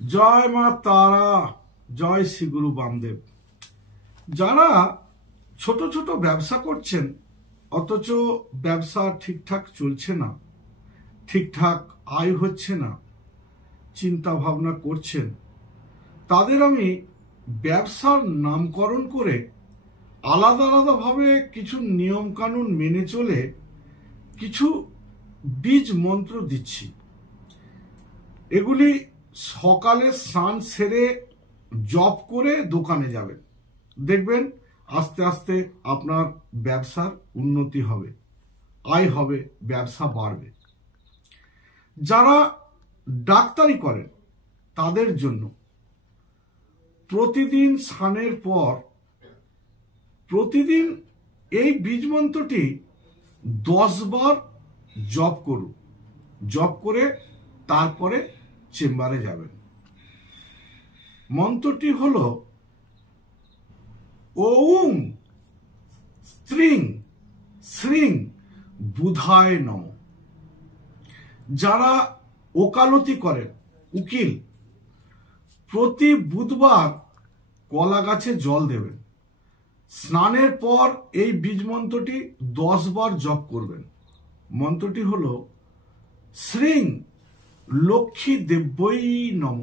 জয় মা তারা, জয় শ্রী গুরু বামদেব। যারা ছোট ছোট ব্যবসা করছেন অথচ ব্যবসা ঠিকঠাক চলছে না, ঠিকঠাক আয় হচ্ছে না, চিন্তা ভাবনা করছেন, তাদের আমি ব্যবসার নামকরণ করে আলাদা আলাদাভাবে কিছু নিয়ম কানুন মেনে চলে কিছু বীজ মন্ত্র দিচ্ছি। এগুলি সকালে স্নান সেরে জপ করে দোকানে যাবেন, দেখবেন আস্তে আস্তে আপনার ব্যবসার উন্নতি হবে, আয় হবে, ব্যবসা বাড়বে। যারা ডাক্তারি করেন তাদের জন্য প্রতিদিন স্নানের পর প্রতিদিন এই বীজ মন্ত্রটি 10 বার জপ করুন। জপ করে তারপরে চেম্বারে যাবেন। মন্ত্রটি হল ওম স্ত্রিং শ্রিং বুধায় নম। যারা ওকালতি করেন, উকিল, প্রতি বুধবার কলা গাছে জল দেবেন। স্নানের পর এই বীজ মন্ত্রটি 10 বার জপ করবেন। মন্ত্রটি হল শ্রিং লক্ষ্মী দেব্যই নম।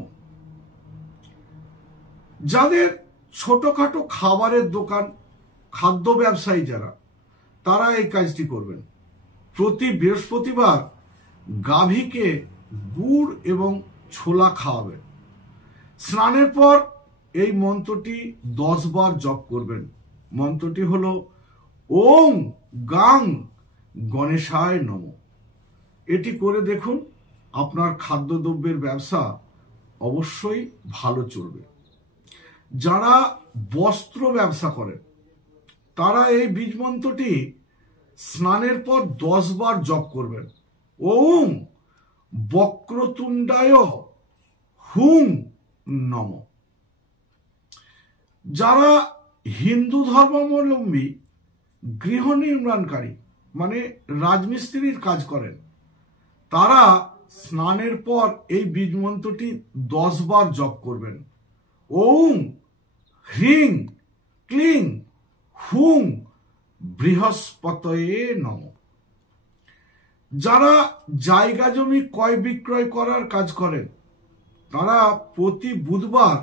যাদের ছোটখাটো খাবারের দোকান, খাদ্য ব্যবসায়ী যারা, তারা এই কাজটি করবেন। প্রতি বৃহস্পতিবার গাভীকে গুড় এবং ছোলা খাওয়াবেন। স্নানের পর এই মন্ত্রটি 10 বার জপ করবেন। মন্ত্রটি হল ওম গাং গণেশায় নম। এটি করে দেখুন, আপনার খাদ্যদ্রব্যের ব্যবসা অবশ্যই ভালো চলবে। যারা বস্ত্র ব্যবসা করেন তারা এই বীজ মন্ত্রটি স্নানের পর 10 বার জপ করবেন। ওম বক্রতুণ্ডায় হুং নম। যারা হিন্দু ধর্মাবলম্বী গৃহ নির্মাণকারী মানে রাজমিস্ত্রির কাজ করেন, তারা স্নানের পর এই বীজ মন্ত্রটি 10 বার জপ করবেন। ওম হ্রিং ক্লিং হুং বৃহস্পতয়ে নম। যারা জায়গা জমি ক্রয় বিক্রয় করার কাজ করেন, তারা প্রতি বুধবার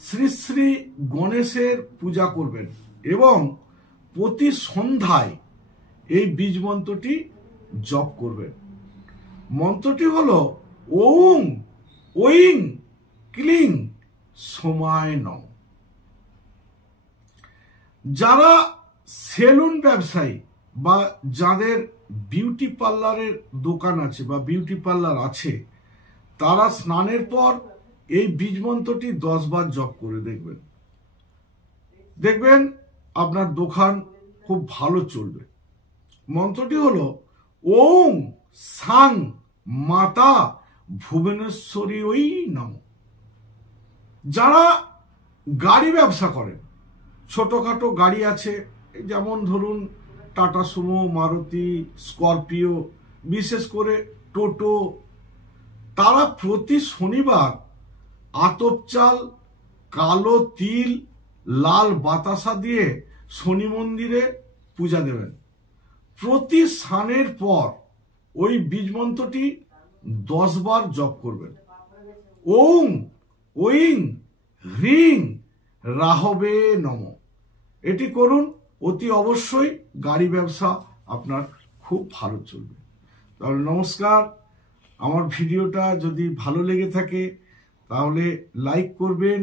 শ্রী শ্রী গণেশের পূজা করবেন এবং প্রতি সন্ধ্যায় এই বীজ মন্ত্রটি জপ করবেন। মন্ত্রটি হল ওম ওইং ক্লিং সোমায় নম। যারা সেলুন ব্যবসায়ী বা যাদের বিউটি পার্লারের দোকান আছে বা বিউটি পার্লার আছে, তারা স্নানের পর এই বীজ মন্ত্রটি 10 বার জপ করে দেখবেন। দেখবেন আপনার দোকান খুব ভালো চলবে। মন্ত্রটি হল ওম সাং মাতা ভুবনেশ্বরী ওই নম। যারা গাড়ি ব্যবসা করেন, ছোটখাটো গাড়ি আছে, যেমন ধরুন টাটা সুমো, মারুতি, স্করপিও, বিশেষ করে টোটো, তারা প্রতি শনিবার আতপ চাল, কালো তিল, লাল বাতাসা দিয়ে শনি মন্দিরে পূজা দেবেন। প্রতি স্নানের পর ওই বীজ মন্ত্রটি 10 বার জপ করবেন। ওম ওইং হ্রিং রাহবে নম। এটি করুন, অতি অবশ্যই গাড়ি ব্যবসা আপনার খুব ভালো চলবে। তাহলে নমস্কার। আমার ভিডিওটা যদি ভালো লেগে থাকে তাহলে লাইক করবেন,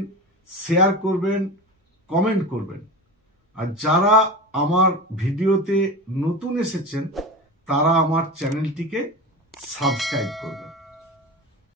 শেয়ার করবেন, কমেন্ট করবেন। আর যারা আমার ভিডিওতে নতুন এসেছেন তারা আমার চ্যানেলটিকে সাবস্ক্রাইব করবেন।